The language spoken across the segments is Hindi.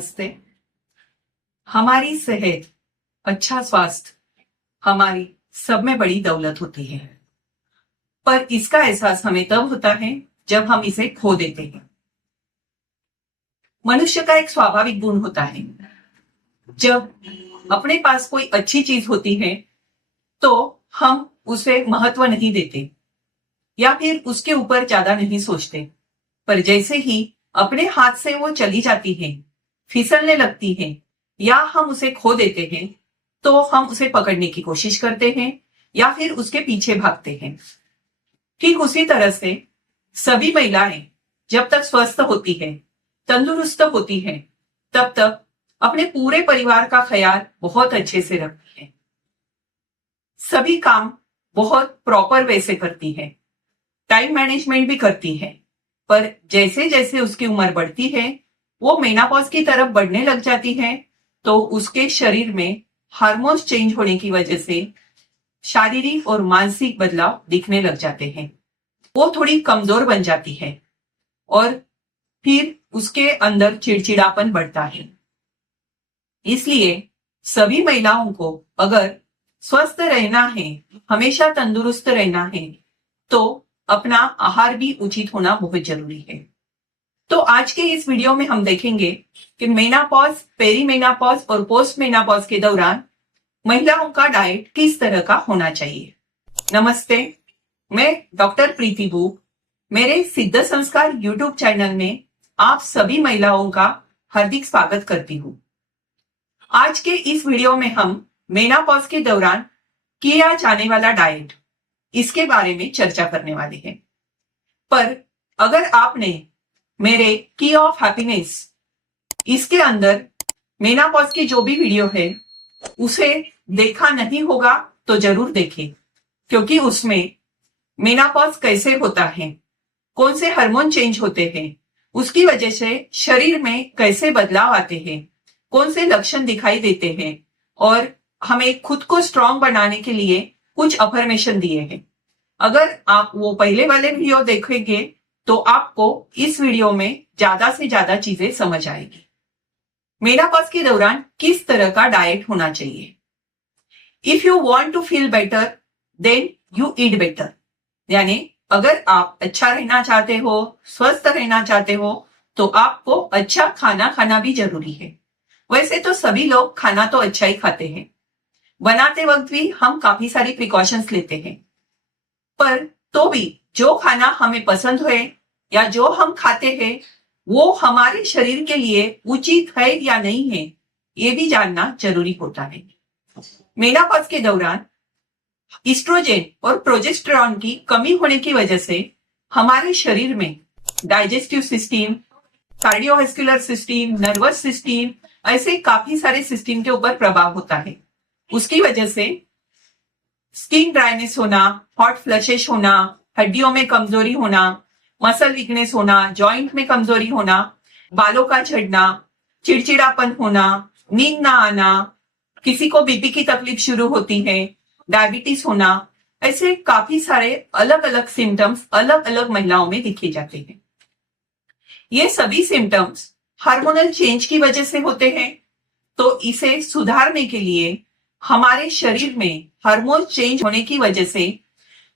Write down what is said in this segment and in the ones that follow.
नमस्ते। हमारी सेहत, अच्छा स्वास्थ्य हमारी सब में बड़ी दौलत होती है, पर इसका एहसास हमें तब होता है जब हम इसे खो देते हैं। मनुष्य का एक स्वाभाविक गुण होता है, जब अपने पास कोई अच्छी चीज होती है तो हम उसे महत्व नहीं देते या फिर उसके ऊपर ज्यादा नहीं सोचते, पर जैसे ही अपने हाथ से वो चली जाती है, फिसलने लगती है या हम उसे खो देते हैं, तो हम उसे पकड़ने की कोशिश करते हैं या फिर उसके पीछे भागते हैं। ठीक उसी तरह से सभी महिलाएं जब तक स्वस्थ होती है, तंदुरुस्त होती है, तब तक अपने पूरे परिवार का ख्याल बहुत अच्छे से रखती है, सभी काम बहुत प्रॉपर वे से करती है, टाइम मैनेजमेंट भी करती है। पर जैसे जैसे उसकी उम्र बढ़ती है, वो मेनापॉज की तरफ बढ़ने लग जाती है, तो उसके शरीर में हार्मोन्स चेंज होने की वजह से शारीरिक और मानसिक बदलाव दिखने लग जाते हैं। वो थोड़ी कमजोर बन जाती है और फिर उसके अंदर चिड़चिड़ापन बढ़ता है। इसलिए सभी महिलाओं को अगर स्वस्थ रहना है, हमेशा तंदुरुस्त रहना है, तो अपना आहार भी उचित होना बहुत जरूरी है। तो आज के इस वीडियो में हम देखेंगे कि मेनापॉज, पेरीमेनापॉज और पोस्ट मेनापॉज के दौरान महिलाओं का डाइट किस तरह का होना चाहिए। नमस्ते, मैं डॉक्टर प्रीति बूक, मेरे सिद्ध संस्कार यूट्यूब चैनल में आप सभी महिलाओं का हार्दिक स्वागत करती हूँ। आज के इस वीडियो में हम मेनापॉज के दौरान किया जाने वाला डाइट, इसके बारे में चर्चा करने वाले हैं। पर अगर आपने मेरे की ऑफ हैप्पीनेस, इसके अंदर मेनापॉज की जो भी वीडियो है उसे देखा नहीं होगा तो जरूर देखें, क्योंकि उसमें मेनापॉज कैसे होता है, कौन से हार्मोन चेंज होते हैं, उसकी वजह से शरीर में कैसे बदलाव आते हैं, कौन से लक्षण दिखाई देते हैं और हमें खुद को स्ट्रांग बनाने के लिए कुछ अफर्मेशन दिए हैं। अगर आप वो पहले वाले वीडियो देखेंगे तो आपको इस वीडियो में ज्यादा से ज्यादा चीजें समझ आएगी। मेनापॉज के दौरान किस तरह का डाइट होना चाहिए। If you want to feel better then you eat better, यानी अगर आप अच्छा रहना चाहते हो, स्वस्थ रहना चाहते हो, तो आपको अच्छा खाना खाना भी जरूरी है। वैसे तो सभी लोग खाना तो अच्छा ही खाते हैं, बनाते वक्त भी हम काफी सारी प्रिकॉशंस लेते हैं, पर तो भी जो खाना हमें पसंद है या जो हम खाते हैं वो हमारे शरीर के लिए उचित है या नहीं है, ये भी जानना जरूरी होता है। मेनापॉज के दौरान इस्ट्रोजेन और प्रोजेस्टेरॉन की कमी होने की वजह से हमारे शरीर में digestive system, cardiovascular system, nervous system, ऐसे काफी सारे सिस्टम के ऊपर प्रभाव होता है। उसकी वजह से स्किन ड्राइनेस होना, हॉट फ्लशेस होना, हड्डियों में कमजोरी होना, मसल वीकनेस होना, जॉइंट में कमजोरी होना, बालों का झड़ना, चिड़चिड़ापन होना, नींद ना आना, किसी को बीपी की तकलीफ शुरू होती है, डायबिटीज होना, ऐसे काफी सारे अलग अलग सिम्टम्स अलग अलग महिलाओं में दिखे जाते हैं। ये सभी सिम्टम्स हार्मोनल चेंज की वजह से होते हैं, तो इसे सुधारने के लिए हमारे शरीर में हार्मोन चेंज होने की वजह से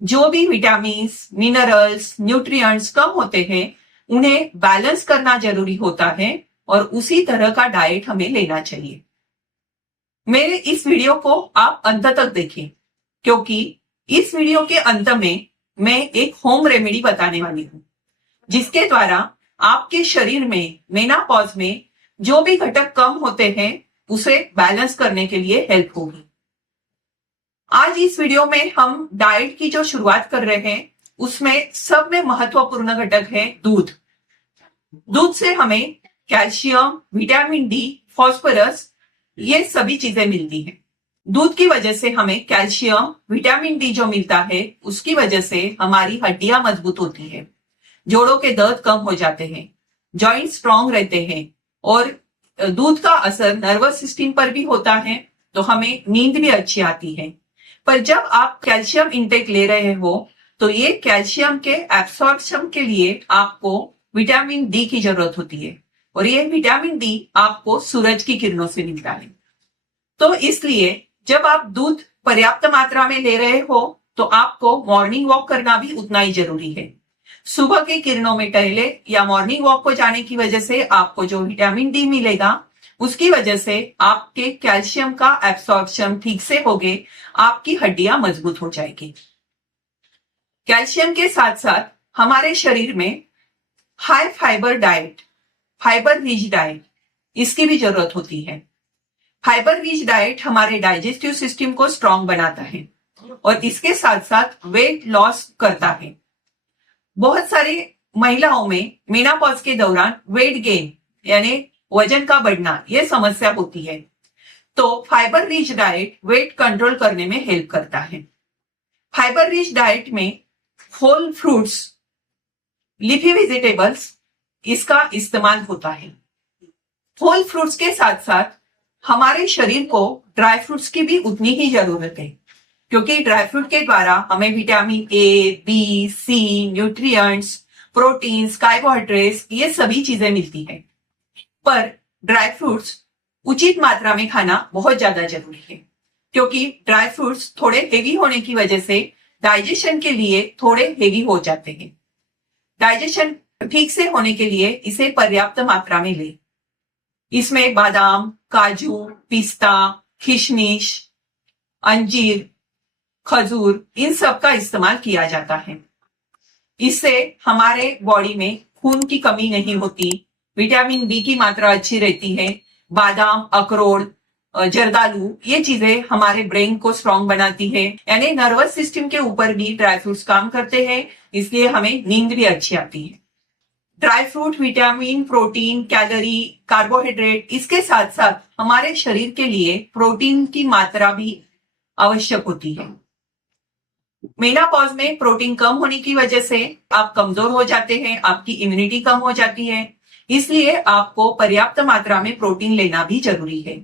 जो भी विटामिन, मिनरल्स, न्यूट्रिएंट्स कम होते हैं, उन्हें बैलेंस करना जरूरी होता है और उसी तरह का डाइट हमें लेना चाहिए। मेरे इस वीडियो को आप अंत तक देखें, क्योंकि इस वीडियो के अंत में मैं एक होम रेमेडी बताने वाली हूँ, जिसके द्वारा आपके शरीर में मेनापॉज में जो भी घटक कम होते हैं उसे बैलेंस करने के लिए हेल्प होगी। आज इस वीडियो में हम डाइट की जो शुरुआत कर रहे हैं, उसमें सब में महत्वपूर्ण घटक है दूध। दूध से हमें कैल्शियम, विटामिन डी, फास्फोरस, ये सभी चीजें मिलती हैं। दूध की वजह से हमें कैल्शियम, विटामिन डी जो मिलता है, उसकी वजह से हमारी हड्डियां मजबूत होती है, जोड़ों के दर्द कम हो जाते हैं, जॉइंट स्ट्रांग रहते हैं और दूध का असर नर्वस सिस्टम पर भी होता है, तो हमें नींद भी अच्छी आती है। पर जब आप कैल्शियम इंटेक ले रहे हो तो ये कैल्शियम के एब्सॉर्प्शन के लिए आपको विटामिन डी की जरूरत होती है, और ये विटामिन डी आपको सूरज की किरणों से मिलता है। तो इसलिए जब आप दूध पर्याप्त मात्रा में ले रहे हो तो आपको मॉर्निंग वॉक करना भी उतना ही जरूरी है। सुबह की किरणों में टहले या मॉर्निंग वॉक को जाने की वजह से आपको जो विटामिन डी मिलेगा उसकी वजह से आपके कैल्शियम का एब्सॉर्प्शन ठीक से होगे, आपकी हड्डियां मजबूत हो जाएगी। कैल्शियम के साथ साथ हमारे शरीर में high fibre diet, fibre rich diet, इसकी भी जरूरत होती है। फाइबर रिच डाइट हमारे डाइजेस्टिव सिस्टम को स्ट्रांग बनाता है और इसके साथ साथ वेट लॉस करता है। बहुत सारे महिलाओं में मेनोपॉज के दौरान वेट गेन यानी वजन का बढ़ना यह समस्या होती है, तो fibre rich diet weight control करने में हेल्प करता है। फाइबर रिच डाइट में होल फ्रूट्स, लीफी वेजिटेबल्स इसका इस्तेमाल होता है। होल फ्रूट्स के साथ साथ हमारे शरीर को ड्राई फ्रूट्स की भी उतनी ही जरूरत है, क्योंकि ड्राई फ्रूट के द्वारा हमें vitamin A, B, C, nutrients, proteins, carbohydrates ये सभी चीजें मिलती हैं। पर ड्राई फ्रूट्स उचित मात्रा में खाना बहुत ज्यादा जरूरी है, क्योंकि ड्राई फ्रूट्स थोड़े हेवी होने की वजह से डाइजेशन के लिए थोड़े हेवी हो जाते हैं। डाइजेशन ठीक से होने के लिए इसे पर्याप्त मात्रा में लें। इसमें बादाम, काजू, पिस्ता, किशमिश, अंजीर, खजूर इन सब का इस्तेमाल किया जाता है। इससे हमारे बॉडी में खून की कमी नहीं होती, विटामिन बी की मात्रा अच्छी रहती है। बादाम, अखरोट, जर्दालू ये चीजें हमारे ब्रेन को स्ट्रांग बनाती है, यानी नर्वस सिस्टम के ऊपर भी ड्राई फ्रूट्स काम करते हैं, इसलिए हमें नींद भी अच्छी आती है। Dry fruit vitamin, protein, calorie, carbohydrate इसके साथ साथ हमारे शरीर के लिए प्रोटीन की मात्रा भी आवश्यक होती है। मेनोपॉज में प्रोटीन कम होने की वजह से आप कमजोर हो जाते हैं, आपकी इम्यूनिटी कम हो जाती है, इसलिए आपको पर्याप्त मात्रा में प्रोटीन लेना भी जरूरी है।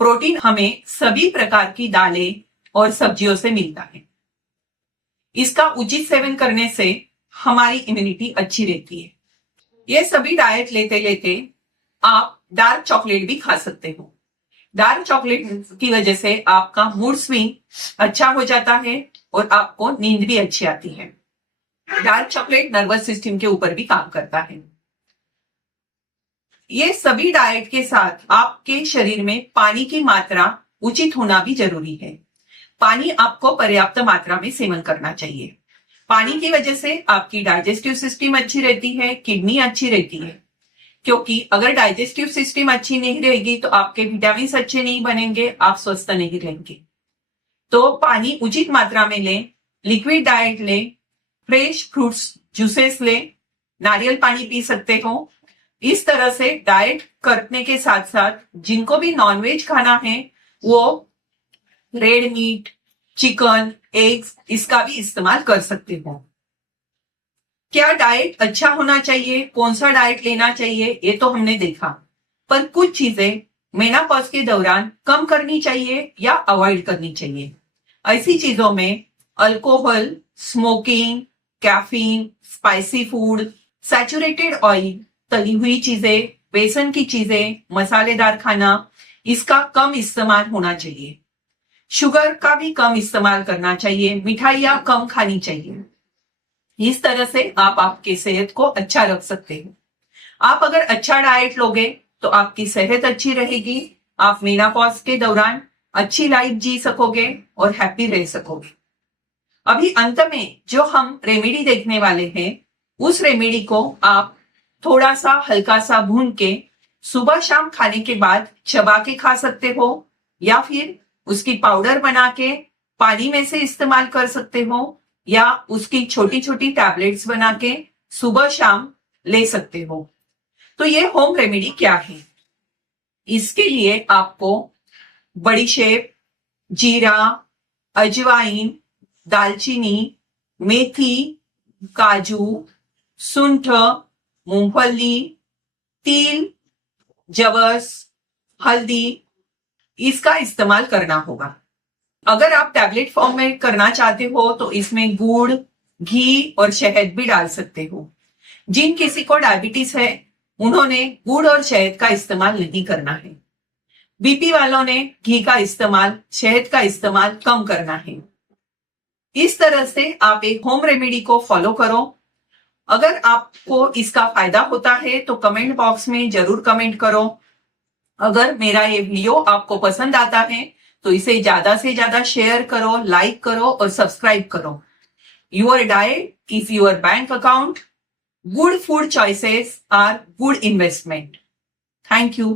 प्रोटीन हमें सभी प्रकार की दालें और सब्जियों से मिलता है। इसका उचित सेवन करने से हमारी इम्यूनिटी अच्छी रहती है। ये सभी डाइट लेते लेते आप डार्क चॉकलेट भी खा सकते हो। डार्क चॉकलेट की वजह से आपका मूड स्विंग अच्छा हो जाता है और आपको नींद भी अच्छी आती है। डार्क चॉकलेट नर्वस सिस्टम के ऊपर भी काम करता है। ये सभी डाइट के साथ आपके शरीर में पानी की मात्रा उचित होना भी जरूरी है। पानी आपको पर्याप्त मात्रा में सेवन करना चाहिए। पानी की वजह से आपकी डाइजेस्टिव सिस्टम अच्छी रहती है, किडनी अच्छी रहती है, क्योंकि अगर डाइजेस्टिव सिस्टम अच्छी नहीं रहेगी तो आपके विटामिन अच्छे नहीं बनेंगे, आप स्वस्थ नहीं रहेंगे। तो पानी उचित मात्रा में लें, लिक्विड डाइट लें, फ्रेश फ्रूट्स जूसेस लें, नारियल पानी पी सकते हो। इस तरह से डाइट करने के साथ साथ जिनको भी नॉनवेज खाना है वो रेड मीट, चिकन, एग्स इसका भी इस्तेमाल कर सकते हो। क्या डाइट अच्छा होना चाहिए, कौन सा डाइट लेना चाहिए, ये तो हमने देखा, पर कुछ चीजें मेनोपॉज के दौरान कम करनी चाहिए या अवॉइड करनी चाहिए। ऐसी चीजों में alcohol, smoking, caffeine, spicy food, saturated oil, तली हुई चीजें, बेसन की चीजें, मसालेदार खाना, इसका कम इस्तेमाल होना चाहिए। शुगर का भी कम इस्तेमाल करना चाहिए, मिठाइयां कम खानी चाहिए। इस तरह से आप आपकी सेहत को अच्छा रख सकते हो। आप अगर अच्छा डाइट लोगे तो आपकी सेहत अच्छी रहेगी, आप मेनोपॉज के दौरान अच्छी लाइफ जी सकोगे और हैप्पी रह सकोगे। अभी अंत में जो हम रेमेडी देखने वाले हैं, उस रेमेडी को आप थोड़ा सा हल्का सा भून के सुबह शाम खाने के बाद चबा के खा सकते हो, या फिर उसकी पाउडर बना के पानी में से इस्तेमाल कर सकते हो, या उसकी छोटी छोटी टैबलेट्स बना के सुबह शाम ले सकते हो। तो ये होम रेमेडी क्या है? इसके लिए आपको बड़ीशेप, जीरा, अजवाइन, दालचीनी, मेथी, काजू, सूंठ, मूंगफली, तिल, जवस, हल्दी इसका इस्तेमाल करना होगा। अगर आप टैबलेट फॉर्म में करना चाहते हो तो इसमें गुड़, घी और शहद भी डाल सकते हो। जिन किसी को डायबिटीज है उन्होंने गुड़ और शहद का इस्तेमाल नहीं करना है। बीपी वालों ने घी का इस्तेमाल, शहद का इस्तेमाल कम करना है। इस तरह से आप एक होम रेमेडी को फॉलो करो। अगर आपको इसका फायदा होता है तो कमेंट बॉक्स में जरूर कमेंट करो। अगर मेरा ये वीडियो आपको पसंद आता है तो इसे ज्यादा से ज्यादा शेयर करो, लाइक करो और सब्सक्राइब करो। Your diet is your bank account. Good food choices are good investment. Thank you.